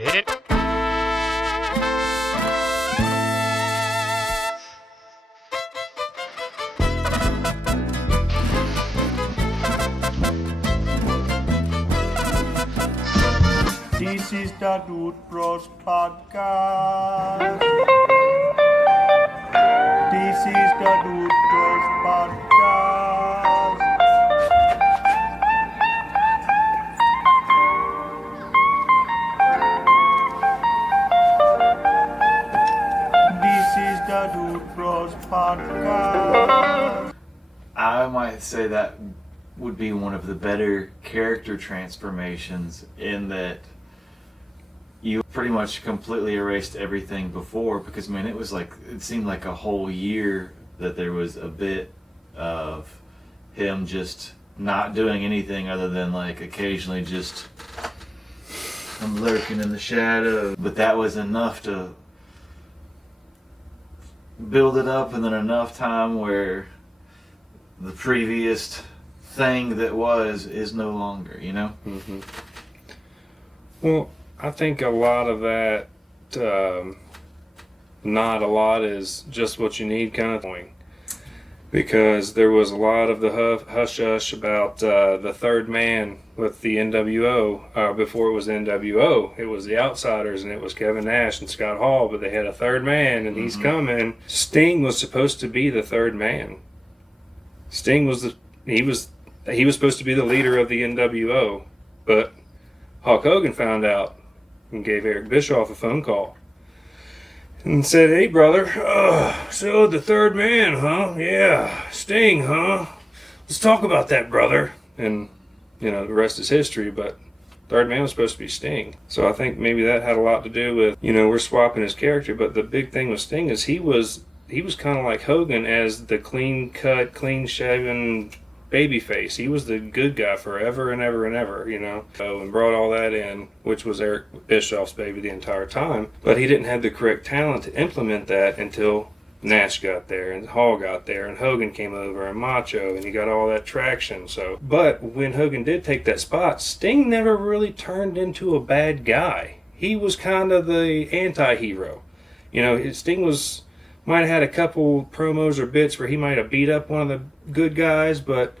Hit it. This is the Dude Bros Podcast. This is the Dude Bros Podcast. This is the Dude Bros Podcast. I might say that would be one of the better character transformations in that you pretty much completely erased everything before, because I mean it seemed like a whole year that there was a bit of him just not doing anything other than like occasionally just I'm lurking in the shadow, but that was enough to build it up, and then enough time where the previous thing that was is no longer, you know? Mm-hmm. Well, I think a lot of that, not a lot, is just what you need kind of thing. Because there was a lot of the hush-hush about the third man with the NWO. Before it was NWO, it was the Outsiders, and it was Kevin Nash and Scott Hall, but they had a third man, and he's coming. Sting was supposed to be the third man. Sting was he was supposed to be the leader of the NWO, but Hulk Hogan found out and gave Eric Bischoff a phone call and said, "Hey brother, so the third man, huh? Yeah, Sting, huh? Let's talk about that, brother." And you know, the rest is history, but third man was supposed to be Sting. So I think maybe that had a lot to do with, you know, we're swapping his character, but the big thing with Sting is he was kind of like Hogan as the clean-cut, clean-shaven babyface. He was the good guy forever and ever and ever, you know. And brought all that in, which was Eric Bischoff's baby the entire time. But he didn't have the correct talent to implement that until Nash got there and Hall got there and Hogan came over and Macho, and he got all that traction. So, but when Hogan did take that spot, Sting never really turned into a bad guy. He was kind of the anti-hero. You know, Sting might have had a couple promos or bits where he might have beat up one of the good guys, but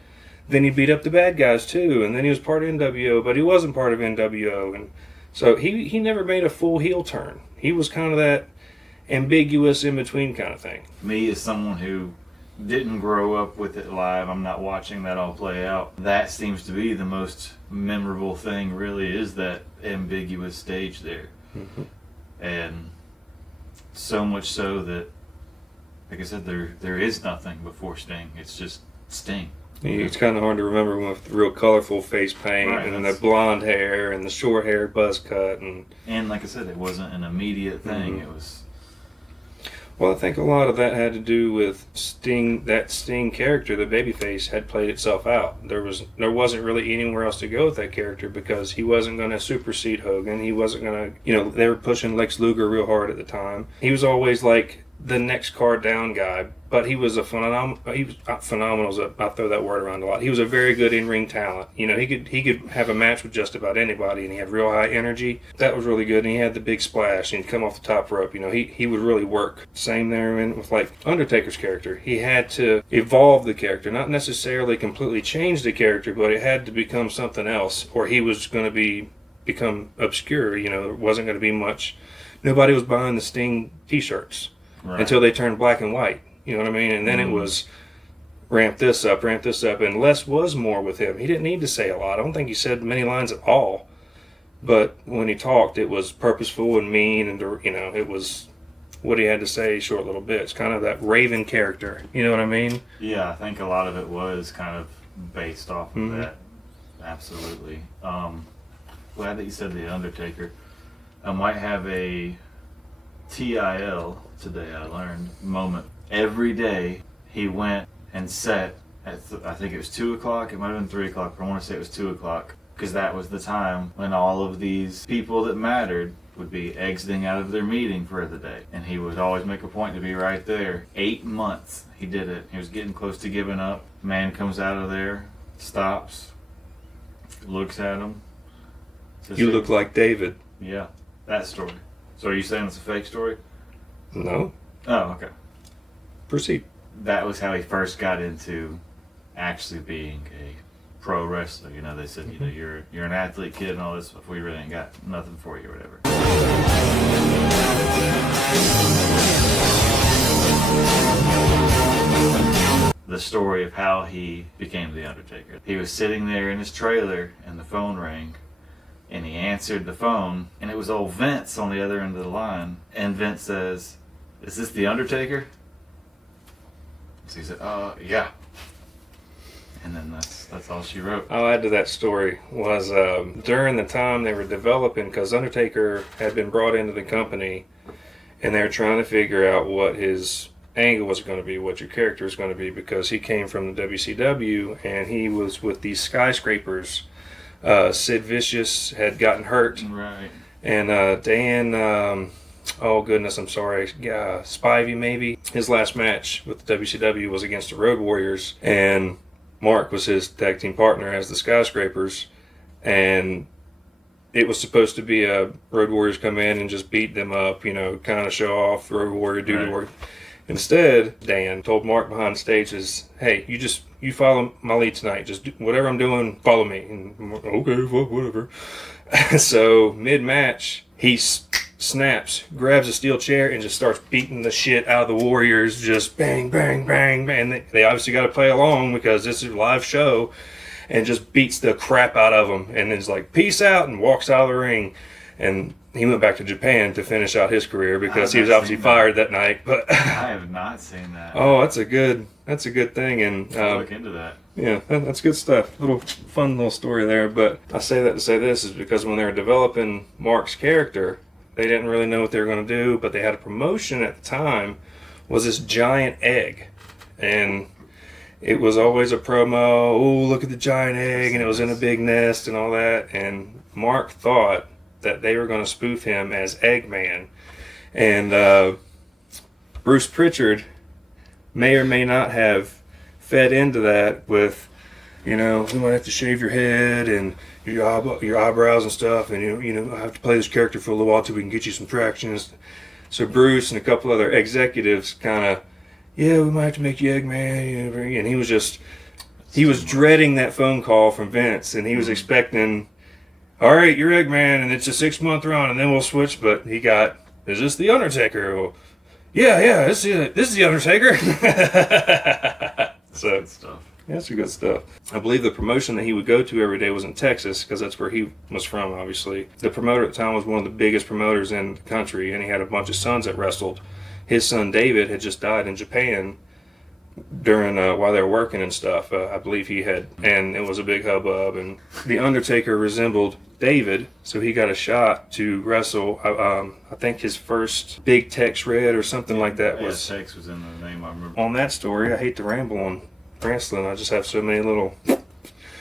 then he beat up the bad guys too, and then he was part of NWO, but he wasn't part of NWO, and so he never made a full heel turn. He was kind of that ambiguous in-between kind of thing. Me, as someone who didn't grow up with it live, I'm not watching that all play out. That seems to be the most memorable thing, really, is that ambiguous stage there. Mm-hmm. And so much so that, like I said, there is nothing before Sting. It's just Sting. It's kind of hard to remember with the real colorful face paint, right, and the blonde hair and the short hair buzz cut. And like I said, it wasn't an immediate thing. Mm-hmm. It was... Well, I think a lot of that had to do with Sting. That Sting character, the babyface, had played itself out. There wasn't really anywhere else to go with that character, because he wasn't going to supersede Hogan. He wasn't going to, you know, they were pushing Lex Luger real hard at the time. He was always like the next card down guy, but he was phenomenal. I throw that word around a lot. He was a very good in-ring talent. You know, he could have a match with just about anybody, and he had real high energy. That was really good, and he had the big splash, and he'd come off the top rope. You know, he would really work. Same there with like Undertaker's character. He had to evolve the character, not necessarily completely change the character, but it had to become something else, or he was going to become obscure. You know, there wasn't going to be much. Nobody was buying the Sting T-shirts. Right. Until they turned black and white, you know what I mean? And then it was ramp this up, and less was more with him. He didn't need to say a lot. I don't think he said many lines at all. But when he talked, it was purposeful and mean, and, you know, it was what he had to say, short little bits. Kind of that Raven character, you know what I mean? Yeah, I think a lot of it was kind of based off of Mm-hmm. that. Absolutely. Glad that you said the Undertaker. I might have a TIL, today I learned, moment. Every day he went and sat at, I think it was 2 o'clock, it might have been 3 o'clock, but I want to say it was 2 o'clock, because that was the time when all of these people that mattered would be exiting out of their meeting for the day. And he would always make a point to be right there. 8 months he did it. He was getting close to giving up. Man comes out of there, stops, looks at him. You look like David. Yeah. That story. So are you saying it's a fake story? No. Oh, okay. Proceed. That was how he first got into actually being a pro wrestler. You know, they said, you know, you're an athlete kid and all this stuff. We really ain't got nothing for you or whatever. The story of how he became the Undertaker. He was sitting there in his trailer and the phone rang and he answered the phone and it was old Vince on the other end of the line, and Vince says, "Is this the Undertaker?" So he said, yeah. And then that's all she wrote. I'll add to that story was during the time they were developing, because Undertaker had been brought into the company and they were trying to figure out what his angle was going to be, what your character was going to be, because he came from the WCW and he was with these Skyscrapers. Sid Vicious had gotten hurt. Right. And Dan, oh goodness, I'm sorry, Spivey maybe. His last match with the WCW was against the Road Warriors, and Mark was his tag team partner as the Skyscrapers, and it was supposed to be a Road Warriors come in and just beat them up, you know, kind of show off, Road Warrior do the work. Instead, Dan told Mark behind stage is, "Hey, you follow my lead tonight. Just do whatever I'm doing, follow me." And I'm like, okay, fuck, whatever. So mid-match, he snaps, grabs a steel chair, and just starts beating the shit out of the Warriors. Just bang, bang, bang, bang. They obviously got to play along because this is a live show, and just beats the crap out of them. And then he's like, "Peace out," and walks out of the ring. And he went back to Japan to finish out his career because he was obviously fired that night. But I have not seen that. Oh, that's a good thing. And I'll look into that. Yeah, that's good stuff. Fun little story there. But I say that to say this is because when they were developing Mark's character, they didn't really know what they were going to do, but they had a promotion at the time, was this giant egg. And it was always a promo, "Oh, look at the giant egg," and it was in a big nest and all that. And Mark thought that they were going to spoof him as Eggman. And Bruce Pritchard may or may not have fed into that with, you know, "We might have to shave your head and your eyebrows and stuff, and you know, I have to play this character for a little while till we can get you some traction." So Bruce and a couple other executives kind of, "Yeah, we might have to make you Eggman," and he was dreading that phone call from Vince, and he was expecting, "All right, you're Eggman, and it's a 6-month run, and then we'll switch." But he got, "Is this the Undertaker?" Well, yeah, this is the Undertaker. So good stuff. That's some good stuff. I believe the promotion that he would go to every day was in Texas, because that's where he was from, obviously. The promoter at the time was one of the biggest promoters in the country, and he had a bunch of sons that wrestled. His son David had just died in Japan during while they were working and stuff. I believe he had, and it was a big hubbub. And the Undertaker resembled David, so he got a shot to wrestle. I think his first big Tex Red or something like that was. Tex was in the name, I remember. On that story, I hate to ramble on wrestling. I just have so many little.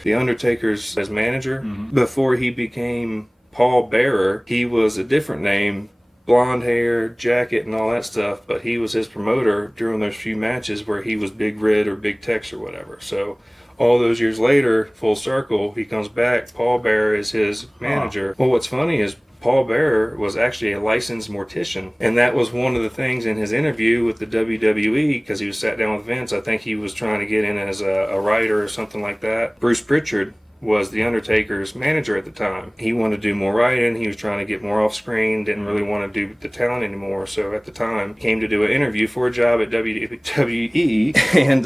The Undertaker's as manager, before he became Paul Bearer, he was a different name. Blonde hair, jacket, and all that stuff, but he was his promoter during those few matches where he was Big Red or Big Tex or whatever. So all those years later, full circle, he comes back. Paul Bearer is his manager. Well, what's funny is Paul Bearer was actually a licensed mortician, and that was one of the things in his interview with the WWE, because he was sat down with Vince. I think he was trying to get in as a writer or something like that. Bruce Pritchard was the Undertaker's manager at the time. He wanted to do more writing. He was trying to get more off screen, didn't really want to do the talent anymore. So at the time, came to do an interview for a job at WWE, and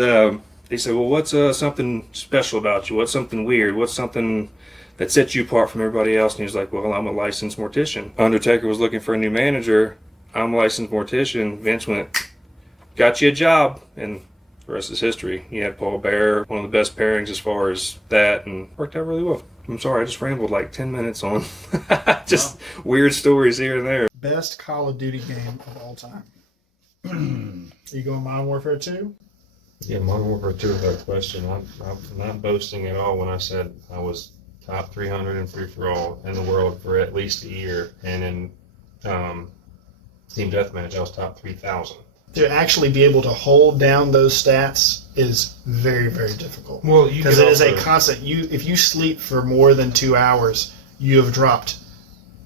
they said, "Well, what's something special about you? What's something weird? What's something that sets you apart from everybody else?" And he was like, "Well, I'm a licensed mortician." Undertaker was looking for a new manager. "I'm a licensed mortician." Vince went, "Got you a job." And the rest is history. You had Paul Bearer, one of the best pairings as far as that, and worked out really well. I'm sorry, I just rambled like 10 minutes on just weird stories here and there. Best Call of Duty game of all time. Are you going Modern Warfare 2? Yeah, Modern Warfare 2 without question. I'm not boasting at all when I said I was top 300 in free-for-all in the world for at least a year. And in Team Deathmatch, I was top 3,000. To actually be able to hold down those stats is very, very difficult. Well, because it is a constant. If you sleep for more than 2 hours, you have dropped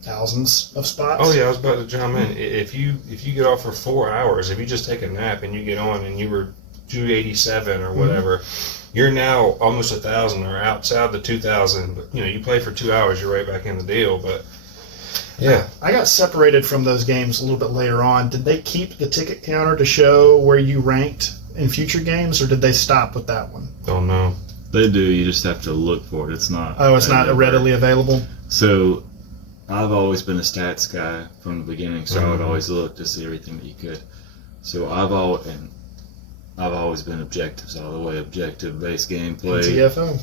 thousands of spots. Oh yeah, I was about to chime in. If you get off for 4 hours, if you just take a nap and you get on and you were 287 or whatever, you're now almost 1,000 or outside the 2,000. But you play for 2 hours, you're right back in the deal. But yeah, I got separated from those games a little bit later on. Did they keep the ticket counter to show where you ranked in future games, or did they stop with that one? don't know. They do. You just have to look for it. It's not. Oh, it's not readily available? So, I've always been a stats guy from the beginning, so I would always look to see everything that you could. So I've always been objectives all the way, objective-based gameplay. TFO.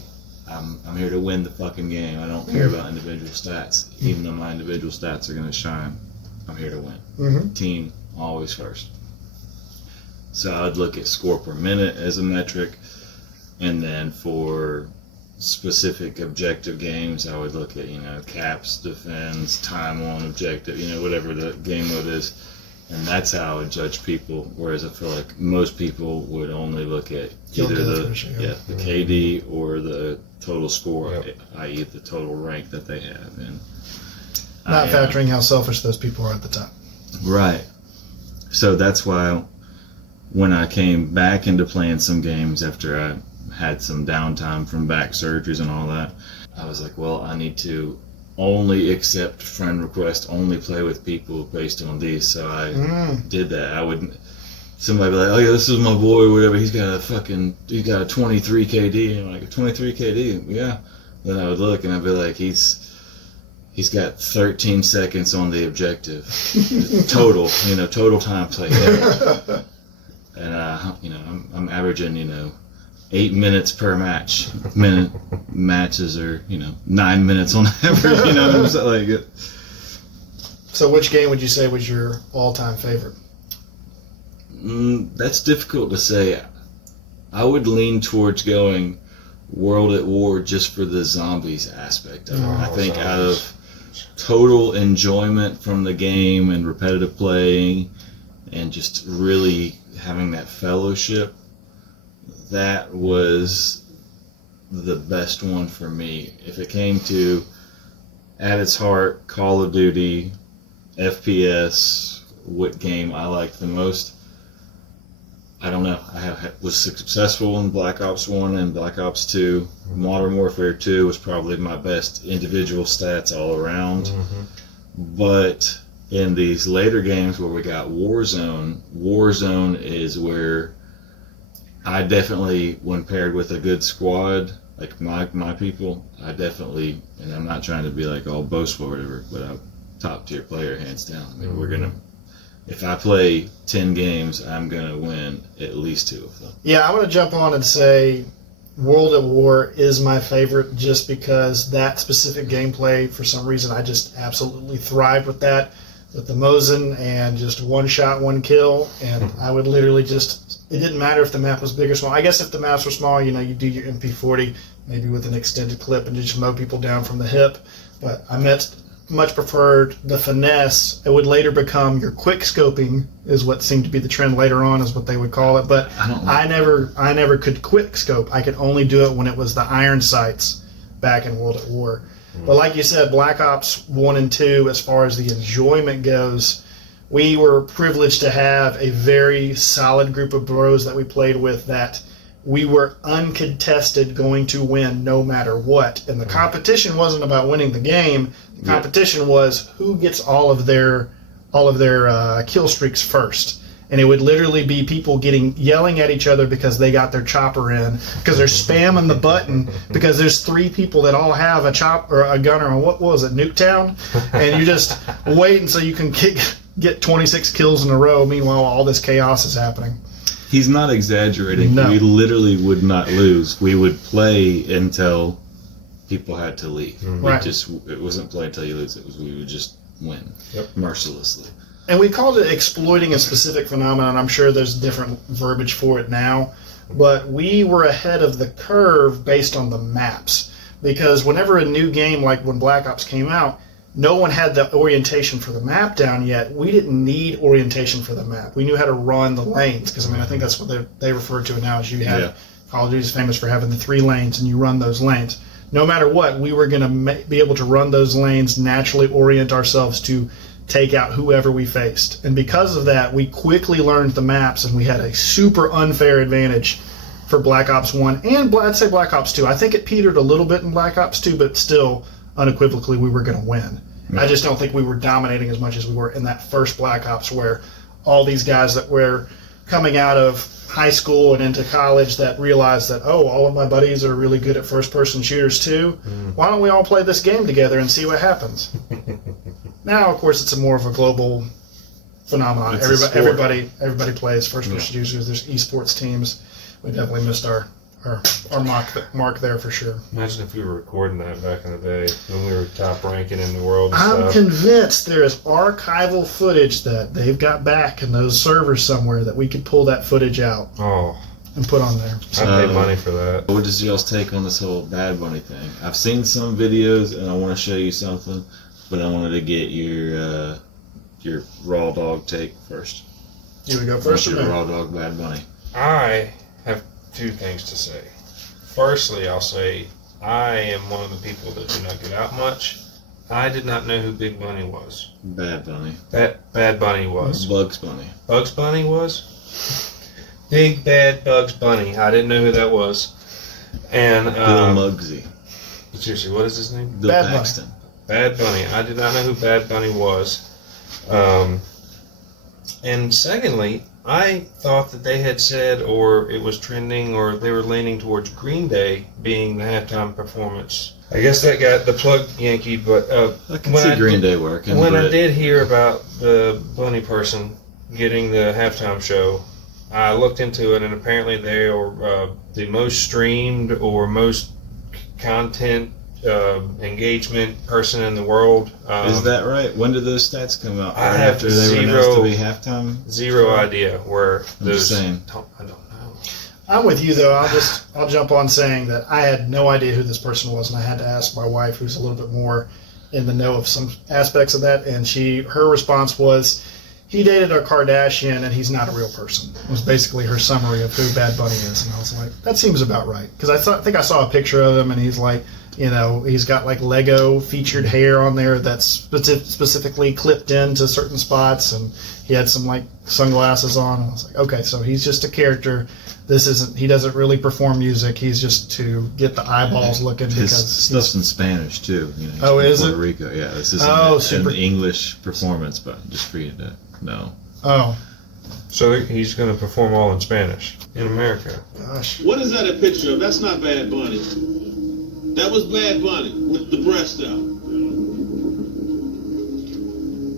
I'm here to win the fucking game. I don't care about individual stats, even though my individual stats are going to shine. I'm here to win. Team always first. So I'd look at score per minute as a metric, and then for specific objective games, I would look at caps, defends, time on objective, whatever the game mode is. And that's how I would judge people, whereas I feel like most people would only look at either the KD or the total score, i.e. the total rank that they have. And Not factoring how selfish those people are at the top. Right. So that's why when I came back into playing some games after I had some downtime from back surgeries and all that, I was like, well, I need to only accept friend requests, only play with people based on these. So I did that. Somebody be like, oh yeah, this is my boy or whatever, he's got a 23 KD. And I'm like, 23 KD? Yeah. Then I would look and I'd be like, he's got 13 seconds on the objective. Total time played. And I'm averaging, 8 minutes per match. Matches are 9 minutes on average. So which game would you say was your all-time favorite? That's difficult to say. I would lean towards going World at War just for the zombies aspect of it. I think out of total enjoyment from the game and repetitive playing and just really having that fellowship, that was the best one for me. If it came to, at its heart, Call of Duty, FPS, what game I liked the most, I don't know. I was successful in Black Ops 1 and Black Ops 2. Modern Warfare 2 was probably my best individual stats all around. But in these later games where we got Warzone is where I definitely, when paired with a good squad, like my people, I definitely, and I'm not trying to be like all boastful or whatever, but I'm top tier player hands down. I mean, if I play 10 games, I'm going to win at least 2 of them. Yeah, I'm going to jump on and say World at War is my favorite just because that specific gameplay, for some reason, I just absolutely thrived with that. With the Mosin and just one shot, one kill, and I would literally it didn't matter if the map was big or small. I guess if the maps were small, you do your MP40, maybe with an extended clip and just mow people down from the hip. But I much preferred the finesse. It would later become your quick scoping, is what seemed to be the trend later on, is what they would call it. But I never could quick scope. I could only do it when it was the iron sights back in World at War. But like you said, Black Ops 1 and 2, as far as the enjoyment goes, we were privileged to have a very solid group of bros that we played with that we were uncontested going to win no matter what. And the competition wasn't about winning the game. The competition was who gets all of their kill streaks first. And it would literally be people yelling at each other because they got their chopper in, because they're spamming the button, because there's 3 people that all have a chopper or a gunner on, what was it, Nuketown? And you just wait until you can get 26 kills in a row. Meanwhile, all this chaos is happening. He's not exaggerating. No. We literally would not lose. We would play until people had to leave. Right. It wasn't play until you lose. We would just win mercilessly. And we called it exploiting a specific phenomenon. I'm sure there's different verbiage for it now. But we were ahead of the curve based on the maps. Because whenever a new game, like when Black Ops came out, no one had the orientation for the map down yet. We didn't need orientation for the map. We knew how to run the lanes. Because, I think that's what they refer to it now. As you have Call of Duty is famous for having the 3 lanes, and you run those lanes. no matter what, we were going to be able to run those lanes, naturally orient ourselves to take out whoever we faced. And because of that, we quickly learned the maps, and we had a super unfair advantage for Black Ops 1 and I'd say Black Ops 2. I think it petered a little bit in Black Ops 2, but still, unequivocally, we were going to win. Yeah. I just don't think we were dominating as much as we were in that first Black Ops, where all these guys that were coming out of high school and into college that realized that, oh, all of my buddies are really good at first-person shooters too. Why don't we all play this game together and see what happens? Now, of course, it's a more of a global phenomenon. Everybody plays first-person shooters. There's esports teams. We definitely missed our mark there for sure. Imagine if we were recording that back in the day when we were top ranking in the world. And I'm convinced there is archival footage that they've got back in those servers somewhere that we could pull that footage out and put on there. I'd pay money for that. What is y'all's take on this whole BadBunny thing? I've seen some videos and I want to show you something, but I wanted to get your raw dog take first. You would go first, your raw dog BadBunny. I have two things to say. Firstly, I'll say I am one of the people that do not get out much. I did not know who Big Bunny was. BadBunny. Bad Bunny was. Bugs Bunny. Bugs Bunny was? Big Bad Bugs Bunny. I didn't know who that was. And Bill Muggsy. Seriously, what is his name? Bill Paxton. Bad Bunny. I did not know who Bad Bunny was. And secondly, I thought that they had said, or it was trending, or they were leaning towards Green Day being the halftime performance. I guess that got the plug Yankee, but I can see Green Day working. When I did hear about the Bunny person getting the halftime show, I looked into it, and apparently they are the most streamed or most content engagement person in the world. Is that right? When did those stats come out? I have after they were announced to be halftime? Zero idea where those. I don't know. I'm with you though. I'll jump on saying that I had no idea who this person was, and I had to ask my wife, who's a little bit more in the know of some aspects of that, and her response was, he dated a Kardashian and he's not a real person. Was basically her summary of who Bad Bunny is, and I was like, that seems about right, because I think I saw a picture of him and he's like, he's got like Lego featured hair on there that's specifically clipped into certain spots, and he had some like sunglasses on, and I was like, okay, so he's just a character. He doesn't really perform music. He's just to get the eyeballs looking. His stuff's in Spanish too. Is Puerto it? Rico, yeah. This isn't super an English performance, but just for you to know. Oh. So he's going to perform all in Spanish in America. Gosh. What is that a picture of? That's not Bad Bunny. That was Bad Bunny with the breast out.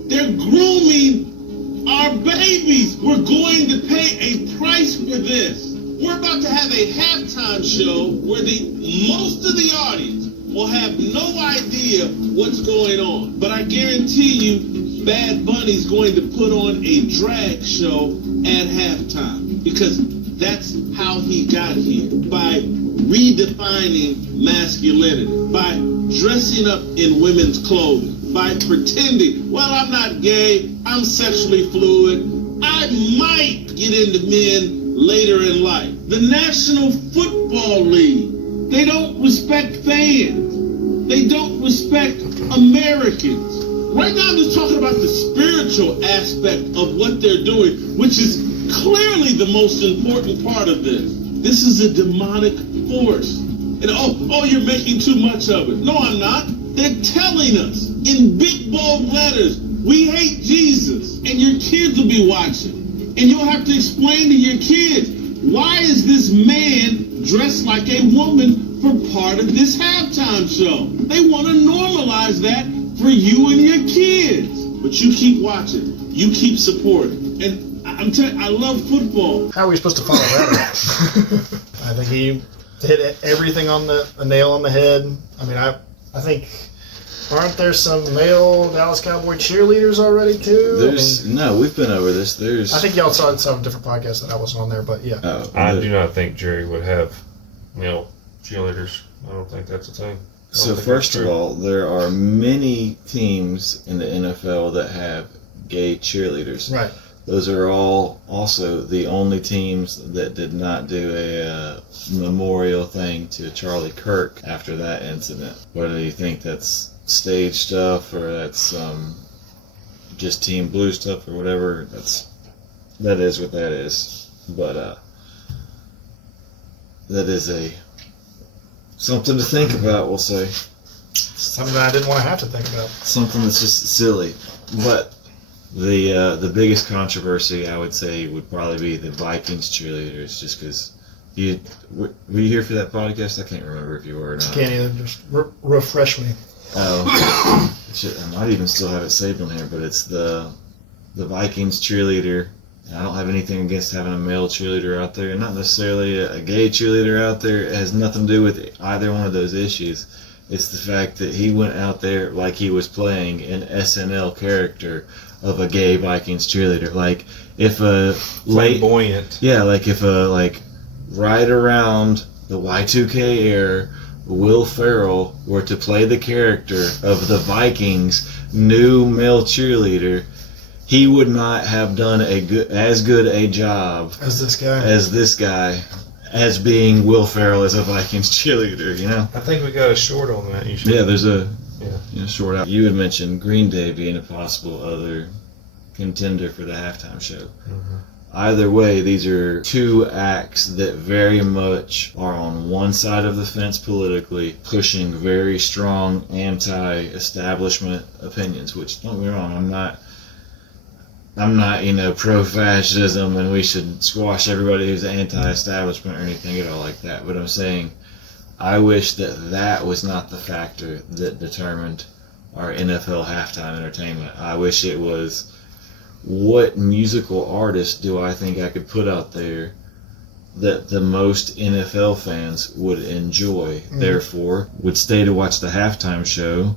They're grooming our babies. We're going to pay a price for this. We're about to have a halftime show where most of the audience will have no idea what's going on. But I guarantee you, Bad Bunny's going to put on a drag show at halftime, because that's how he got here, by redefining masculinity, by dressing up in women's clothing, by pretending, well, I'm not gay, I'm sexually fluid, I might get into men later in life. The National Football League, they don't respect fans. They don't respect Americans. Right now I'm just talking about the spiritual aspect of what they're doing, which is clearly the most important part of this. This is a demonic force. And you're making too much of it. No, I'm not. They're telling us in big bold letters, we hate Jesus, and your kids will be watching. And you'll have to explain to your kids, why is this man dressed like a woman for part of this halftime show? They want to normalize that for you and your kids. But you keep watching. You keep supporting. And I'm telling you, I love football. How are we supposed to follow that up? I think he hit everything on a nail on the head. I mean, I think, aren't there some male Dallas Cowboy cheerleaders already too? No, we've been over this. I think y'all saw some different podcasts that I wasn't on there, but yeah. I do not think Jerry would have male cheerleaders. I don't think that's a thing. So first of all, there are many teams in the NFL that have gay cheerleaders. Right. those are all also the only teams that did not do a memorial thing to Charlie Kirk after that incident. Whether you think that's stage stuff or that's just Team Blue stuff or whatever, that is what that is. But that is something to think about, we'll say. Something that I didn't want to have to think about. Something that's just silly. But the biggest controversy, I would say, would probably be the Vikings cheerleaders, just because were you here for that podcast? I can't remember if you were or not. Can't even just refresh me. Oh, shit, I might even still have it saved on here, but it's the Vikings cheerleader. I don't have anything against having a male cheerleader out there, not necessarily a gay cheerleader out there. It has nothing to do with either one of those issues. It's the fact that he went out there like he was playing an SNL character of a gay Vikings cheerleader. Like if a Flamboyant. yeah, like if right around the Y2K era, Will Ferrell were to play the character of the Vikings' new male cheerleader, he would not have done as good a job As this guy. as being Will Ferrell as a Vikings cheerleader, you know? I think we got a short on that. You should. Yeah, there's a Yeah. short out. You had mentioned Green Day being a possible other contender for the halftime show. Mhm. Either way, these are two acts that very much are on one side of the fence politically, pushing very strong anti-establishment opinions, which, don't get me wrong, I'm not, pro-fascism and we should squash everybody who's anti-establishment or anything at all like that. But I'm saying, I wish that was not the factor that determined our NFL halftime entertainment. I wish it was, what musical artist do I think I could put out there that the most NFL fans would enjoy, therefore would stay to watch the halftime show,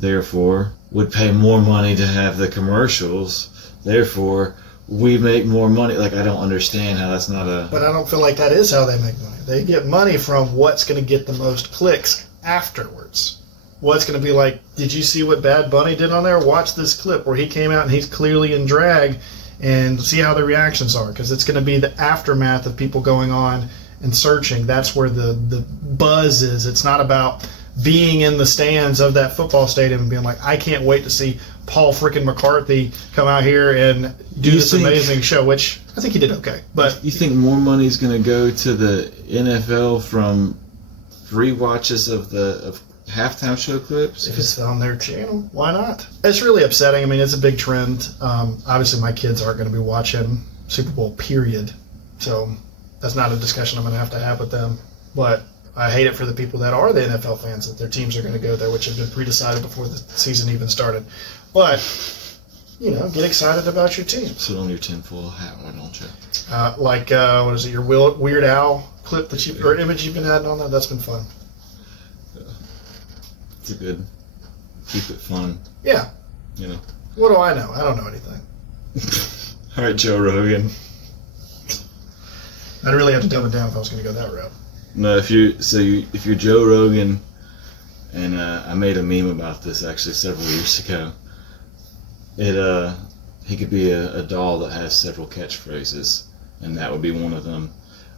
therefore would pay more money to have the commercials, therefore we make more money. Like, I don't understand how that's not a... But I don't feel like that is how they make money. They get money from what's going to get the most clicks afterwards. What's going to be like, did you see what BadBunny did on there? Watch this clip where he came out and he's clearly in drag, and see how the reactions are, because it's going to be the aftermath of people going on and searching. That's where the buzz is. It's not about being in the stands of that football stadium and being like, I can't wait to see Paul frickin' McCarthy come out here and do this amazing show, which I think he did okay. But you think more money is going to go to the NFL from free watches of halftime show clips? if it's on their channel, why not? It's really upsetting. I mean, it's a big trend. Obviously, my kids aren't going to be watching Super Bowl, period. So that's not a discussion I'm going to have with them. But I hate it for the people that are the NFL fans, that their teams are going to go there, which had been pre-decided before the season even started. But, get excited about your teams. Put on your tinfoil hat, why don't you? What is it, your Weird Al clip or image you've been adding on there? That's been fun. It's a good, keep it fun. Yeah. What do I know? I don't know anything. All right, Joe Rogan. I'd really have to dumb it down if I was going to go that route. No, if you're Joe Rogan, and I made a meme about this actually several years ago. He could be a doll that has several catchphrases, and that would be one of them.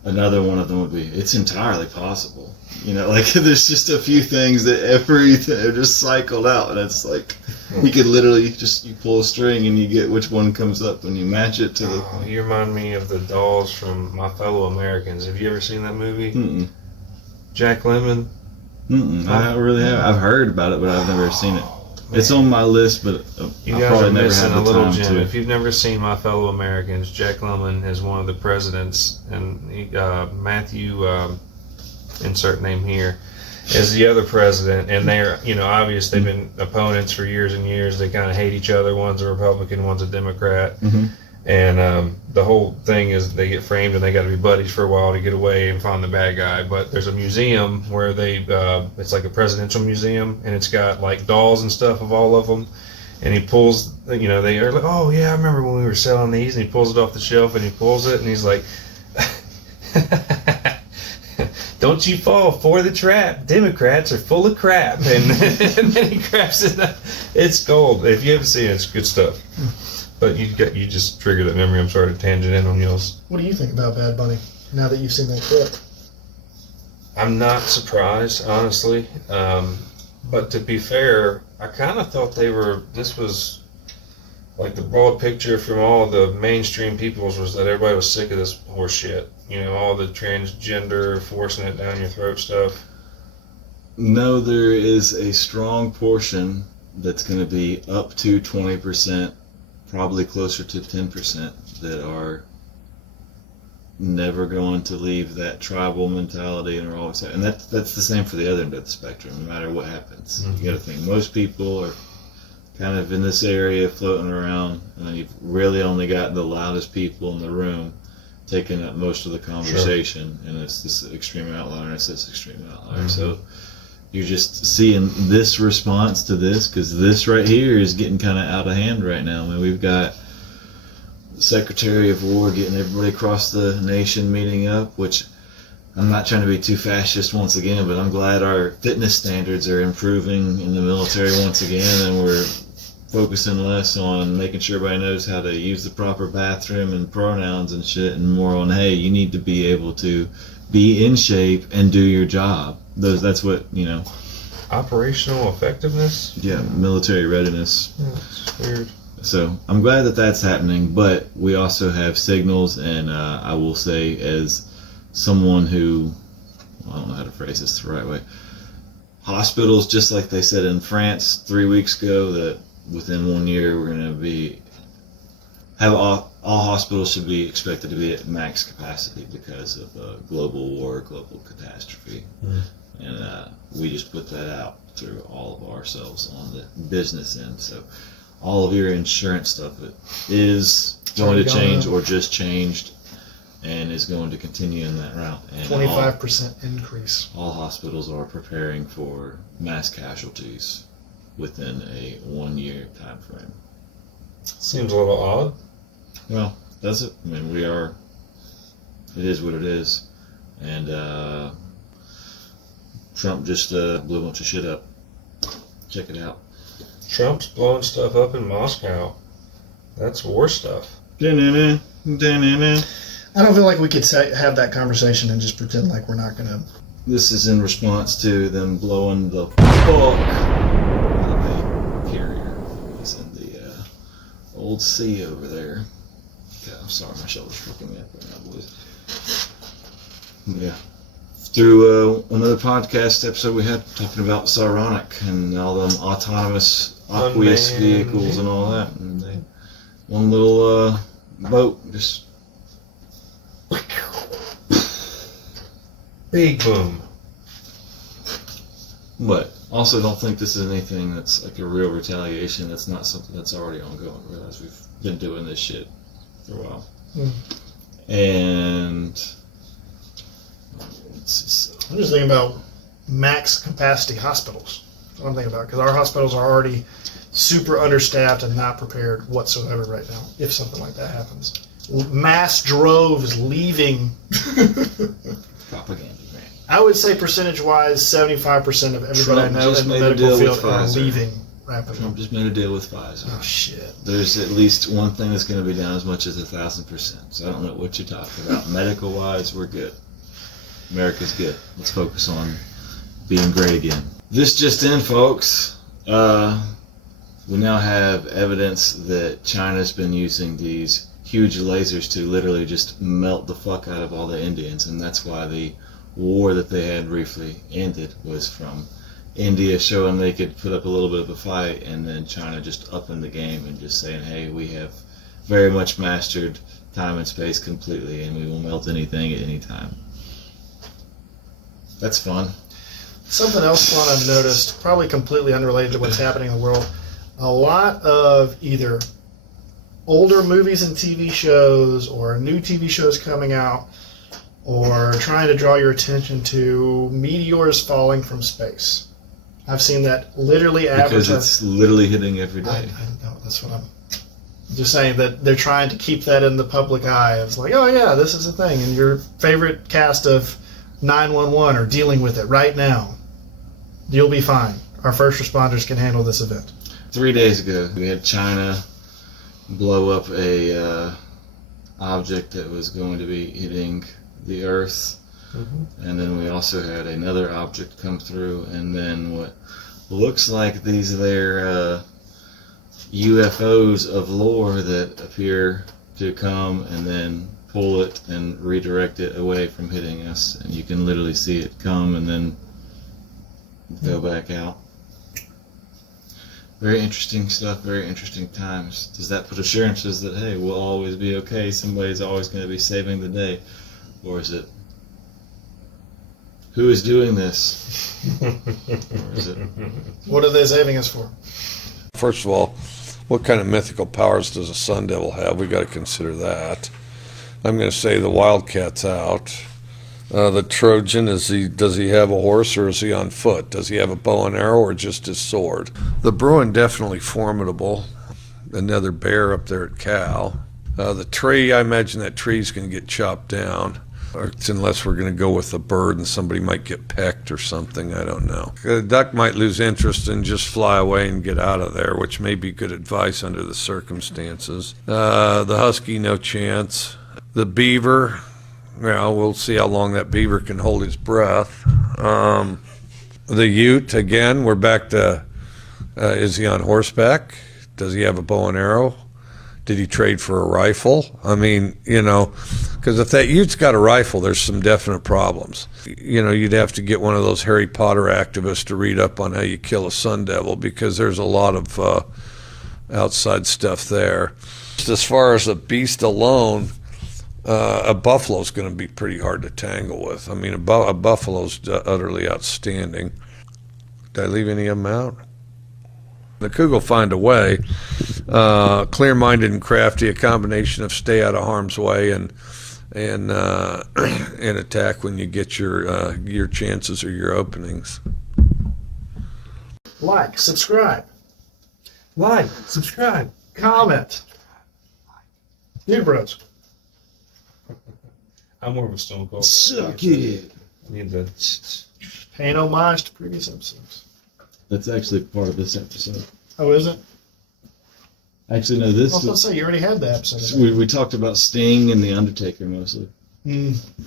Another one of them would be, it's entirely possible. There's just a few things that everything are just cycled out, and it's like, you could literally you pull a string and you get which one comes up and you match it to the... Oh, you remind me of the dolls from My Fellow Americans. Have you ever seen that movie? Mm-mm. Jack Lemmon? Mm-mm. I really have. I've heard about it, but I've never seen it. It's on my list, but You I'll guys probably are never missing have a the little time gem. to. If you've never seen My Fellow Americans, Jack Lemmon is one of the presidents, and Matthew, insert name here, is the other president, and they're, obviously they've been opponents for years and years. They kind of hate each other. One's a Republican, one's a Democrat. Mm-hmm. And the whole thing is they get framed and they got to be buddies for a while to get away and find the bad guy. But there's a museum where it's like a presidential museum, and it's got like dolls and stuff of all of them. And he pulls, they are like, oh yeah, I remember when we were selling these. And he pulls it off the shelf and he pulls it and he's like, don't you fall for the trap. Democrats are full of crap. And, and then he craps it up. It's gold. If you haven't seen it, it's good stuff. But you just triggered that memory. I'm sorry to tangent in on yours. What do you think about Bad Bunny now that you've seen that clip? I'm not surprised, honestly. But to be fair, I kind of thought this was like the broad picture from all the mainstream peoples was that everybody was sick of this horse shit. You know, all the transgender, forcing it down your throat stuff. No, there is a strong portion that's going to be up to 20%, probably closer to 10%, that are never going to leave that tribal mentality and are always, and that's the same for the other end of the spectrum, no matter what happens. You got to think most people are kind of in this area floating around, and then you've really only got the loudest people in the room taking up most of the conversation, and it's this extreme outlier and it's this extreme outlier. So you're just seeing this response to this, because this right here is getting kind of out of hand right now. I mean, we've got Secretary of War getting everybody across the nation meeting up, which I'm not trying to be too fascist once again, but I'm glad our fitness standards are improving in the military once again, and we're focusing less on making sure everybody knows how to use the proper bathroom and pronouns and shit, and more on, hey, you need to be able to be in shape and do your job. That's what, you know. Operational effectiveness? Yeah, military readiness. That's weird. So I'm glad that that's happening, but we also have signals, and I will say, as someone who, I don't know how to phrase this the right way, hospitals, just like they said in France 3 weeks ago, that within 1 year we're going to have all hospitals should be expected to be at max capacity because of global war, global catastrophe. And we just put that out through all of ourselves on the business end. So all of your insurance stuff is going to change or just changed and is going to continue in that route. And 25% increase. All hospitals are preparing for mass casualties within a 1 year time frame. Seems a little odd. Well, that's it. I mean, it is what it is. And Trump just blew a bunch of shit up. Check it out. Trump's blowing stuff up in Moscow. That's war stuff. I don't feel like we could have that conversation and just pretend like we're not going to. This is in response to them blowing the fuck out of a carrier. It's in the old sea over there. God, I'm sorry, my shoulder's fucking me up right now, boys. Yeah. Through another podcast episode we had talking about SARONIC and all them autonomous aqueous vehicles and all that. And one little boat just big boom. But also don't think this is anything that's like a real retaliation. That's not something that's already ongoing. Realize we've been doing this shit for a while. And I'm just thinking about max capacity hospitals. That's what I'm thinking about, because our hospitals are already super understaffed and not prepared whatsoever right now if something like that happens. Mass droves leaving. propaganda, man. I would say percentage-wise, 75% of everybody I know in the medical field are leaving rapidly. Trump just made a deal with Pfizer. Oh, shit. There's at least one thing that's going to be down as much as 1,000%. So I don't know what you're talking about. Medical-wise, we're good. America's good. Let's focus on being great again. This just in, folks. We now have evidence that China's been using these huge lasers to literally just melt the fuck out of all the Indians, and that's why the war that they had briefly ended was from India showing they could put up a little bit of a fight, and then China just upping the game and just saying, hey, we have very much mastered time and space completely, and we will melt anything at any time. That's fun. Something else fun I've noticed, probably completely unrelated to what's happening in the world, a lot of either older movies and TV shows or new TV shows coming out or trying to draw your attention to meteors falling from space. I've seen that literally advertised. Because it's literally hitting every day. I know, that's what I'm just saying, that they're trying to keep that in the public eye. It's like, oh yeah, this is a thing. And your favorite cast of 911 are dealing with it right now, you'll be fine. Our first responders can handle this event. 3 days ago, we had China blow up a object that was going to be hitting the Earth. And then we also had another object come through, and then what looks like these there UFOs of lore that appear to come and then pull it and redirect it away from hitting us, and you can literally see it come and then go back out. Very interesting stuff, very interesting times. Does that put assurances that, hey, we'll always be okay, somebody's always going to be saving the day? Or is it, who is doing this? Or is it, What are they saving us for? First of all, what kind of mythical powers does a Sun Devil have? We got to consider that. I'm going to say the Wildcat's out. The Trojan, does he have a horse or is he on foot? Does he have a bow and arrow or just his sword? The Bruin, definitely formidable. Another bear up there at Cal. The tree, I imagine that tree's going to get chopped down. Unless we're going to go with the bird and somebody might get pecked or something, I don't know. The duck might lose interest and just fly away and get out of there, which may be good advice under the circumstances. The husky, no chance. The beaver, well, we'll see how long that beaver can hold his breath. The ute, again, we're back to, is he on horseback? Does he have a bow and arrow? Did he trade for a rifle? I mean, you know, because if that ute's got a rifle, there's some definite problems. You know, you'd have to get one of those Harry Potter activists to read up on how you kill a Sun Devil, because there's a lot of outside stuff there. As far as a beast alone, a buffalo's going to be pretty hard to tangle with. I mean, a buffalo's utterly outstanding. Did I leave any of them out? The Coug will find a way. Clear-minded and crafty, a combination of stay out of harm's way and attack when you get your chances or your openings. Like, subscribe, comment. Dude Bros. I'm more of a Stone Cold guy. suck it. I need to. Paying homage to previous episodes. That's actually part of this episode. Oh, is it? Actually, no, I was this going to say, you already had the episode. we talked about Sting and the Undertaker mostly.